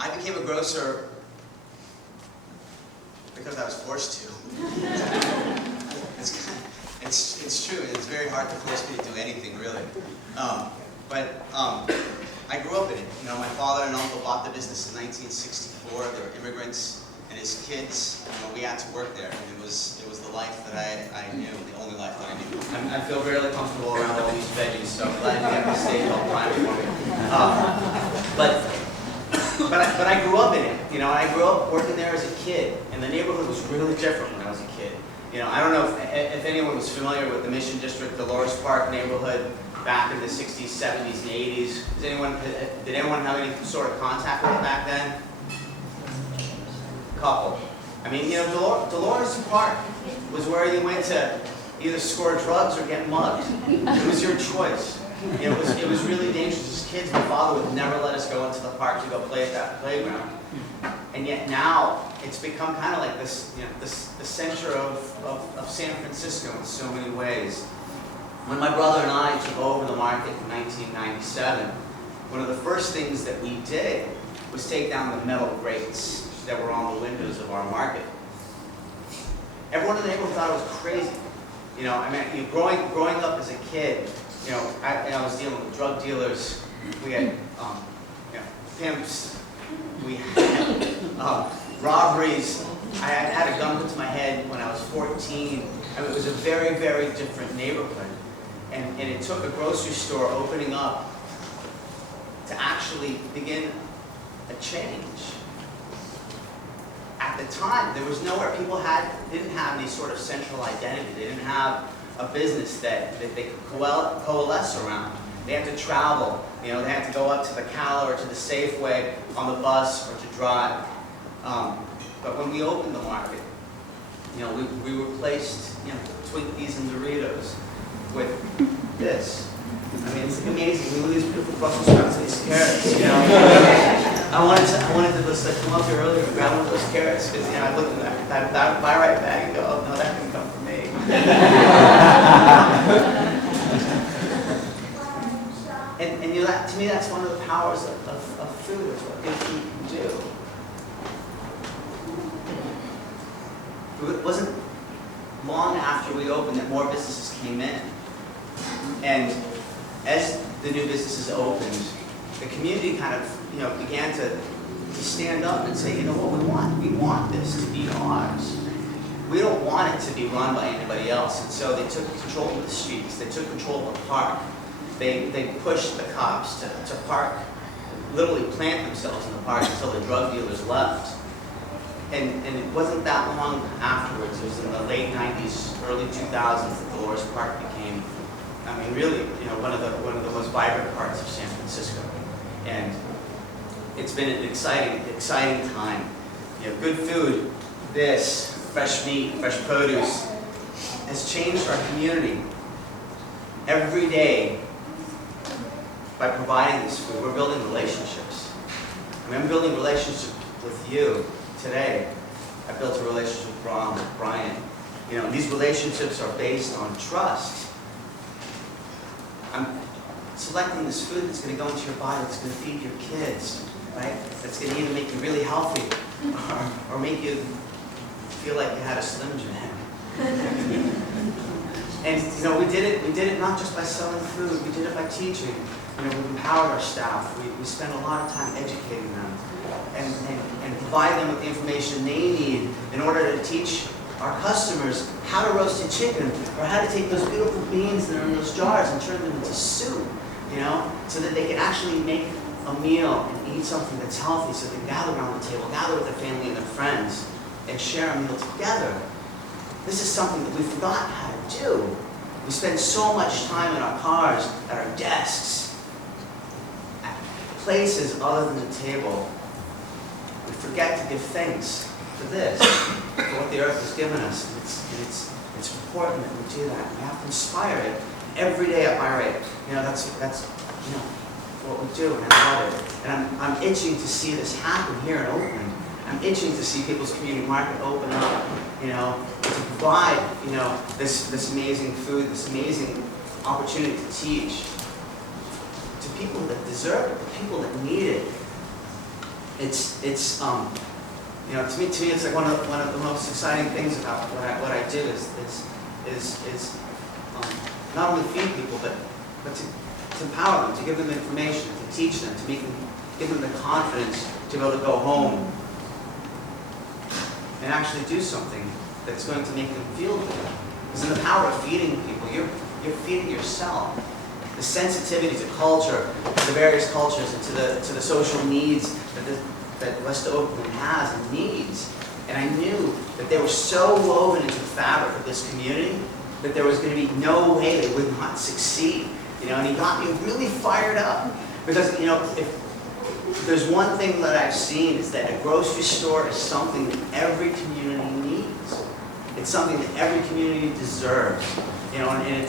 I became a grocer because I was forced to. It's true. It's very hard to force me to do anything, really. I grew up in it. You know, my father and uncle bought the business in 1964. They were immigrants, and his kids, you know, we had to work there, and it was the life that I knew, the only life that I knew. I feel really comfortable around all these veggies, so I'm glad you have the stage all prime for me. But I grew up in it. You know, I grew up working there as a kid, and the neighborhood was really different when I was a kid. You know, I don't know if anyone was familiar with the Mission District, Dolores Park neighborhood back in the 60s, 70s, and 80s. Did anyone have any sort of contact with it back then? Couple. I mean, you know, Dolores Park was where you went to either score drugs or get mugged. It was your choice. You know, it was really dangerous. As kids, my father would never let us go into the park to go play at that playground. And yet now, it's become kind of like this, you know, the center of San Francisco in so many ways. When my brother and I took over the market in 1997, one of the first things that we did was take down the metal grates that were on the windows of our market. Everyone in the neighborhood thought it was crazy. You know, I mean, growing up as a kid, you know, I was dealing with drug dealers. We had, you know, pimps. We had robberies. I had a gun put to my head when I was 14. I mean, it was a very, very different neighborhood. And it took a grocery store opening up to actually begin a change. At the time, there was nowhere people didn't have any sort of central identity. They didn't have a business that they could coalesce around. They had to travel. You know, they had to go up to the Cala or to the Safeway on the bus or to drive. But when we opened the market, you know, we replaced, you know, Twinkies and Doritos with this. I mean, it's amazing. We look at these beautiful Brussels sprouts and these carrots, you know. I wanted to just like come up here earlier and grab one of those carrots because, you know, I looked at that Bi-Rite bag and go, oh no, that didn't come from me. and you know, to me, that's one of the powers of food. It's what good food can do. It wasn't long after we opened that more businesses came in. And as the new businesses opened, the community kind of, you know, began to stand up and say, you know what, we want this to be ours. We don't want it to be run by anybody else. And so they took control of the streets. They took control of the park. They pushed the cops to park, literally plant themselves in the park until the drug dealers left. And it wasn't that long afterwards, it was in the late 90s, early 2000s that Dolores Park became, I mean, really, you know, one of the most vibrant parts of San Francisco. And it's been an exciting time. You know, good food, this, fresh meat, fresh produce, has changed our community. Every day, by providing this food, we're building relationships. I mean, I'm building relationships with you today. I built a relationship with Brian. You know, these relationships are based on trust. I'm selecting this food that's going to go into your body, that's going to feed your kids, right? That's going to either make you really healthy or make you feel like you had a Slim Jim. And you know, we did it not just by selling food. We did it by teaching. You know, we empowered our staff. We spent a lot of time educating them and provide them with the information they need in order to teach our customers how to roast a chicken or how to take those beautiful beans that are in those jars and turn them into soup, you know, so that they can actually make a meal and eat something that's healthy, so they can gather around the table, gather with their family and their friends, and share a meal together. This is something that we forgot how to do. We spend so much time in our cars, at our desks, at places other than the table. We forget to give thanks for this, for what the earth has given us. And it's important that we do that. We have to inspire it every day at Bi-Rite. You know, that's you know what we do, and I love it. And I'm itching to see this happen here in Oakland. I'm itching to see people's community market open up, you know, to provide, you know, this amazing food, this amazing opportunity to teach to people that deserve it, to people that need it. it's you know, to me it's like one of the most exciting things about what I do is not only feed people, but to empower them, to give them information, to teach them, give them the confidence to be able to go home and actually do something that's going to make them feel good. Because in the power of feeding people, you're feeding yourself. The sensitivity to culture, to the various cultures, and to the social needs that West Oakland has and needs. And I knew that they were so woven into the fabric of this community that there was going to be no way they would not succeed. You know, and he got me really fired up. Because, you know, if there's one thing that I've seen is that a grocery store is something that every community needs. It's something that every community deserves. You know, and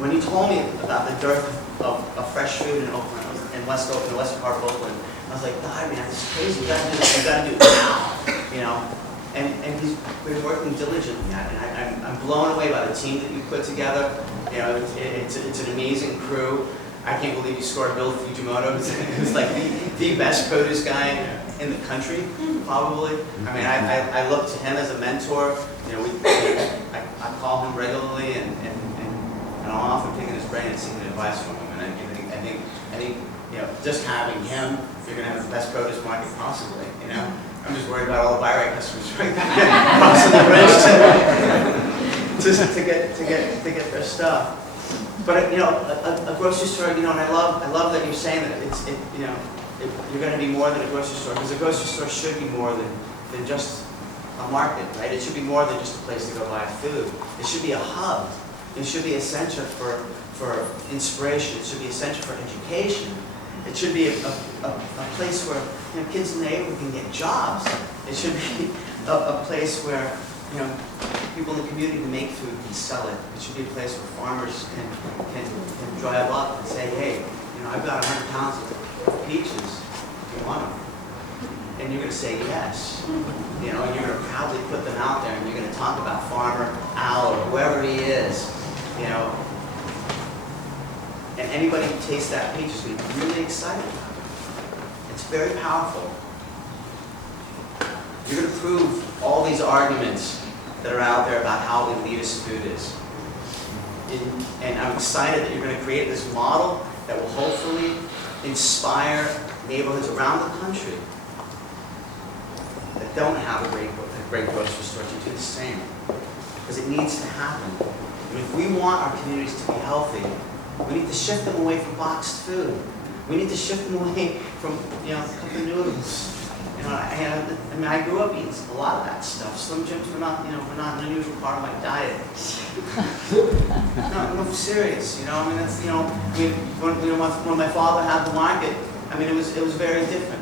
when he told me about the dearth of fresh food in Oakland, in West Oakland, the western part of Oakland, I was like, God, man, this is crazy. We gotta do this. We gotta do it now. You know, and he's been working diligently at it. And I'm blown away by the team that you put together. You know, it's an amazing crew. I can't believe you scored Bill Fujimoto. He was like the best produce guy in the country, probably. I mean, I look to him as a mentor. You know, I call him regularly, and I'm often picking his brain and seeking advice from him. And I think, you know, just having him, if you're going to have the best produce market possibly, you know. I'm just worried about all the Bi-Rite customers right there crossing the bridge to get their stuff. But you know, a grocery store, you know, and I love that you're saying that you're going to be more than a grocery store, because a grocery store should be more than just a market, right? It should be more than just a place to go buy food. It should be a hub. It should be a center for inspiration. It should be a center for education. It should be a place where, you know, kids in the neighborhood can get jobs. It should be a place where, you know, people in the community can make food and sell it. It should be a place where farmers can drive up and say, hey, you know, I've got 100 pounds of peaches. Do you want them? And you're going to say yes. You know, and you're going to proudly put them out there, and you're going to talk about Farmer Al or whoever he is. You know, and anybody who tastes that peach is going to be really excited about it. It's very powerful. You're going to prove all these arguments that are out there about how elitist food is. And I'm excited that you're going to create this model that will hopefully inspire neighborhoods around the country that don't have a great grocery store to do the same. Because it needs to happen. And if we want our communities to be healthy, we need to shift them away from boxed food. We need to shift them away from, you know, cup of noodles. You know, I mean, I grew up eating a lot of that stuff. Slim Jims were not an unusual part of my diet. No, I'm serious. You know, I mean, that's, you know, when my father had the market, I mean, it was very different.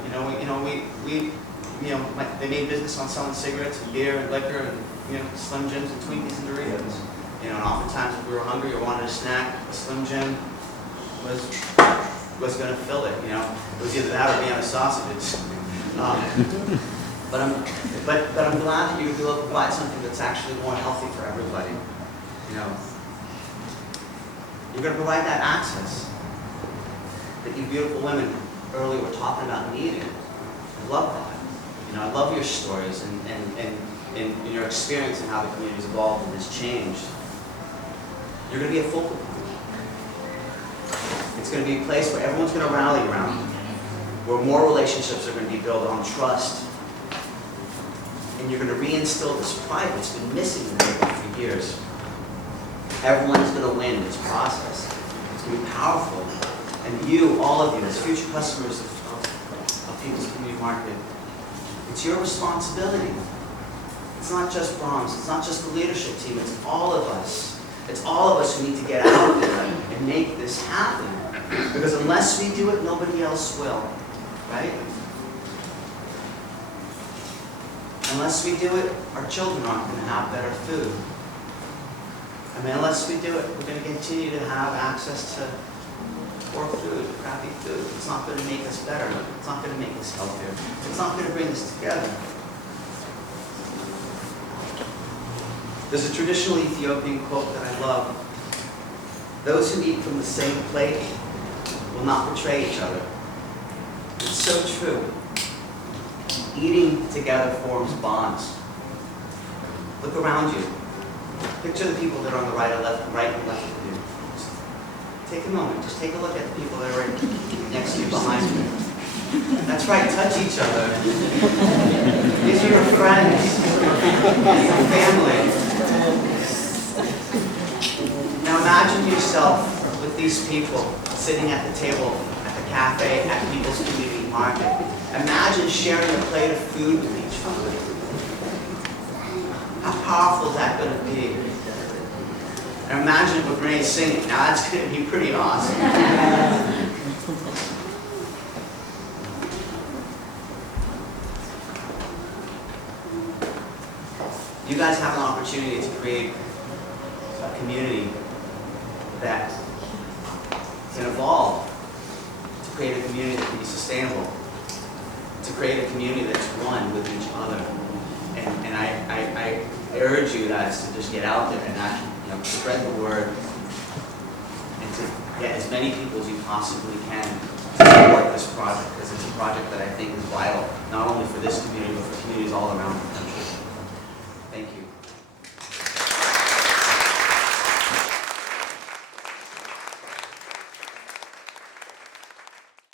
They made business on selling cigarettes and beer and liquor and, you know, Slim Jims and Twinkies and Doritos. You know, and oftentimes if we were hungry or wanted a snack, a Slim Jim was going to fill it. You know, it was either that or Vienna sausages. But I'm glad that you're able to provide something that's actually more healthy for everybody. You know, you're going to provide that access that you beautiful women earlier were talking about needing. I love that. You know, I love your stories and your experience and how the community's evolved and has changed. You're going to be a focal point. It's going to be a place where everyone's going to rally around you, where more relationships are going to be built on trust. And you're going to reinstill this pride that's been missing in the neighborhood for years. Everyone's going to win in this process. It's going to be powerful. And you, all of you, as future customers of People's Community Market, it's your responsibility. It's not just Brahms, it's not just the leadership team, it's all of us. It's all of us who need to get out there and make this happen. Because unless we do it, nobody else will. Right? Unless we do it, our children aren't going to have better food. I mean, unless we do it, we're going to continue to have access to poor food, crappy food. It's not going to make us better. It's not going to make us healthier. It's not going to bring us together. There's a traditional Ethiopian quote that I love. Those who eat from the same plate will not betray each other. It's so true. Eating together forms bonds. Look around you. Picture the people that are on the right and left of you. Just take a moment. Just take a look at the people that are right next to you, behind you. That's right. Touch each other. These are your friends. Your family. Now imagine yourself with these people sitting at the table at the cafe at People's Community Market. Imagine sharing a plate of food with each other. How powerful is that going to be? And imagine it with Renee singing. Now that's going to be pretty awesome. You guys have an opportunity to create a community that can evolve, to create a community that can be sustainable, to create a community that's one with each other. And I urge you guys to just get out there and actually, spread the word and to get as many people as you possibly can to support this project, because it's a project that I think is vital, not only for this community, but for communities all around the country.